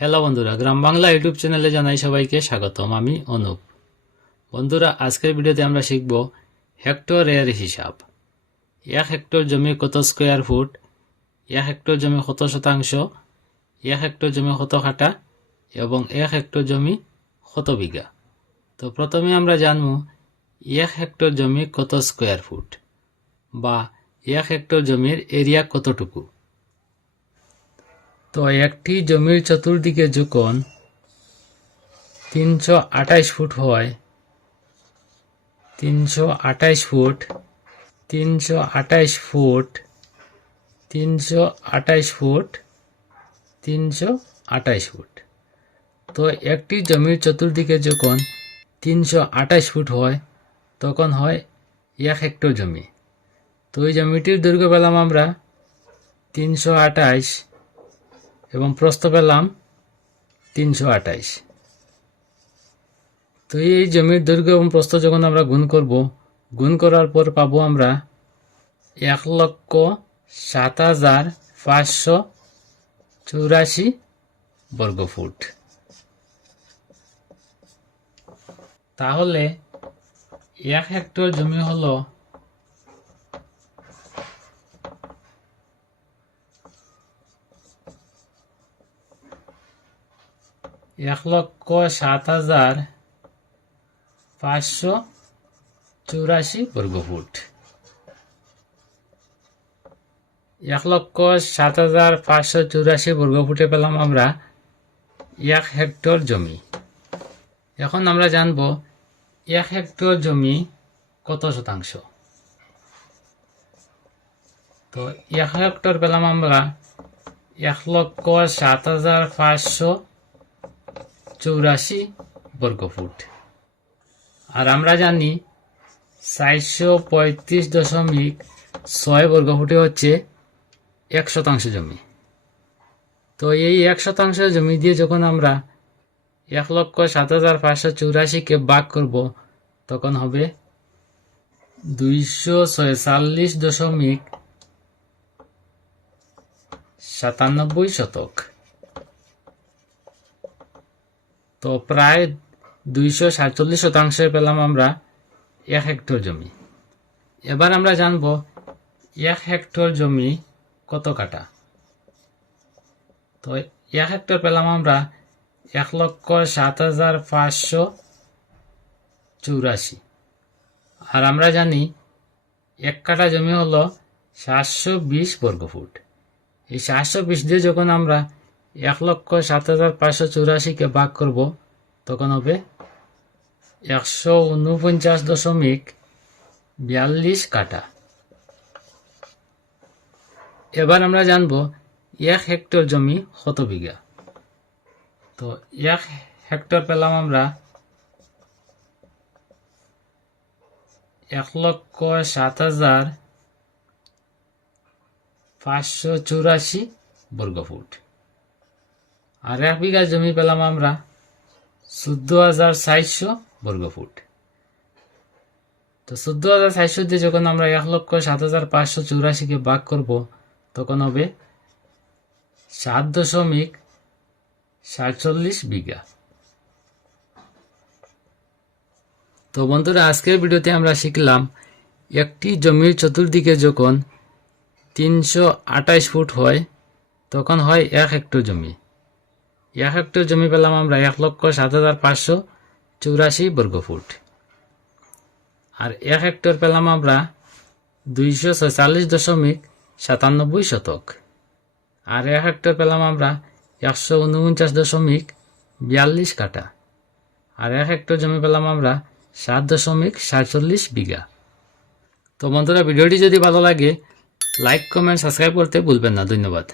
Hello বন্ধুরা, গ্রাম Bangla YouTube চ্যানেলে জানাই সবাইকে স্বাগতম। আমি অনুপ। বন্ধুরা, আজকের ভিডিওতে আমরা শিখব হেক্টরের হিসাব। এক হেক্টর জমি কত স্কোয়ার ফুট এক হেক্টর জমি কত শতাংশ? এক হেক্টর জমি কত কাটা এবং এক হেক্টর জমি কত বিঘা? তো প্রথমে আমরা জানব এক হেক্টর জমি কত স্কোয়ার ফুট বা এক হেক্টর জমির এরিয়া কতটুকু। তো একটি জমির চতুর্দিকে যখন তিনশো আঠাইশ ফুট হয়, তিনশো আঠাইশ ফুট, তিনশো আঠাইশ ফুট, তিনশো আঠাইশ ফুট, তিনশো আঠাইশ ফুট। তো একটি জমির চতুর্দিকে যখন তিনশো আঠাইশ ফুট হয়, তখন হয় এক হেক্টর জমি। তো এই জমিটির দৈর্ঘ্য পেলাম আমরা তিনশো আঠাইশ এবং প্রস্থ পেলাম তিনশো আঠাইশ। তো এই জমির দৈর্ঘ্য এবং প্রস্থ যখন আমরা গুণ করব, গুণ করার পর পাবো আমরা এক লক্ষ সাত হাজার পাঁচশো চৌরাশি বর্গফুট। তাহলে এক হেক্টর জমি হলো এক লক্ষ সাত হাজার পাঁচশো চৌরাশি বর্গফুট। এক লক্ষ সাত হাজার পাঁচশো চৌরাশি বর্গফুটে পেলাম আমরা এক হেক্টর জমি। এখন আমরা জানব এক হেক্টর জমি কত শতাংশ? তো এক হেক্টর পেলাম আমরা এক লক্ষ সাত হাজার পাঁচশো চৌরাশি বর্গফুট আর আমরা জানি চারশো পঁয়ত্রিশ দশমিক ছয় বর্গফুটে হচ্ছে এক শতাংশ জমি। তো এই এক শতাংশ জমি দিয়ে যখন আমরা এক লক্ষ সাত হাজার পাঁচশো চৌরাশিকে ভাগ করব, তখন হবে দুইশো ছয়চল্লিশ দশমিক সাতানব্বই শতক। তো প্রায় দুইশো সাতচল্লিশ শতাংশে পেলাম আমরা এক হেক্টর জমি। এবার আমরা জানব এক হেক্টর জমি কত কাটা তো এক হেক্টর পেলাম আমরা এক লক্ষ সাত হাজার পাঁচশো চৌরাশি। আর আমরা জানি এক কাটা জমি হলো সাতশো বিশ বর্গফুট। এই সাতশো বিশ দিয়ে যখন আমরা এক লক্ষ সাত হাজার পাঁচশো চৌরাশিকে ভাগ করব, তখন হবে একশো উনপঞ্চাশ দশমিক বিয়াল্লিশ কাটা এবার আমরা জানব এক হেক্টর জমি কত বিঘা। তো এক হেক্টর পেলাম আমরা এক লক্ষ সাত হাজার পাঁচশো চৌরাশি বর্গফুট। আর এক বিঘা জমি পেলাম আমরা। চোদ্দ হাজার চারশো বর্গফুট তো চোদ্দ হাজার চারশো দিয়ে যখন আমরা এক লক্ষ সাত হাজার পাঁচশো চৌরাশিকে ভাগ করব, তখন হবে সাত দশমিক সাতচল্লিশ বিঘা। তো বন্ধুরা, আজকের ভিডিওতে আমরা শিখলাম একটি জমির চতুর্দিকে যখন তিনশো আঠাইশ ফুট হয়, তখন হয় এক হেক্টর জমি। এক হেক্টর জমি পেলাম আমরা এক লক্ষ সাত হাজার পাঁচশো চৌরাশি বর্গফুট আর এক হেক্টর পেলাম আমরা দুইশো ছয়চল্লিশ দশমিক সাতানব্বই শতক। আর এক হেক্টর পেলাম আমরা একশো উনপঞ্চাশ দশমিক বিয়াল্লিশ কাটা আর এক হেক্টর জমি পেলাম আমরা সাত দশমিক সাতচল্লিশ বিঘা। তো বন্ধুরা, ভিডিওটি যদি ভালো লাগে, লাইক, কমেন্ট, সাবস্ক্রাইব করতে ভুলবেন না। ধন্যবাদ।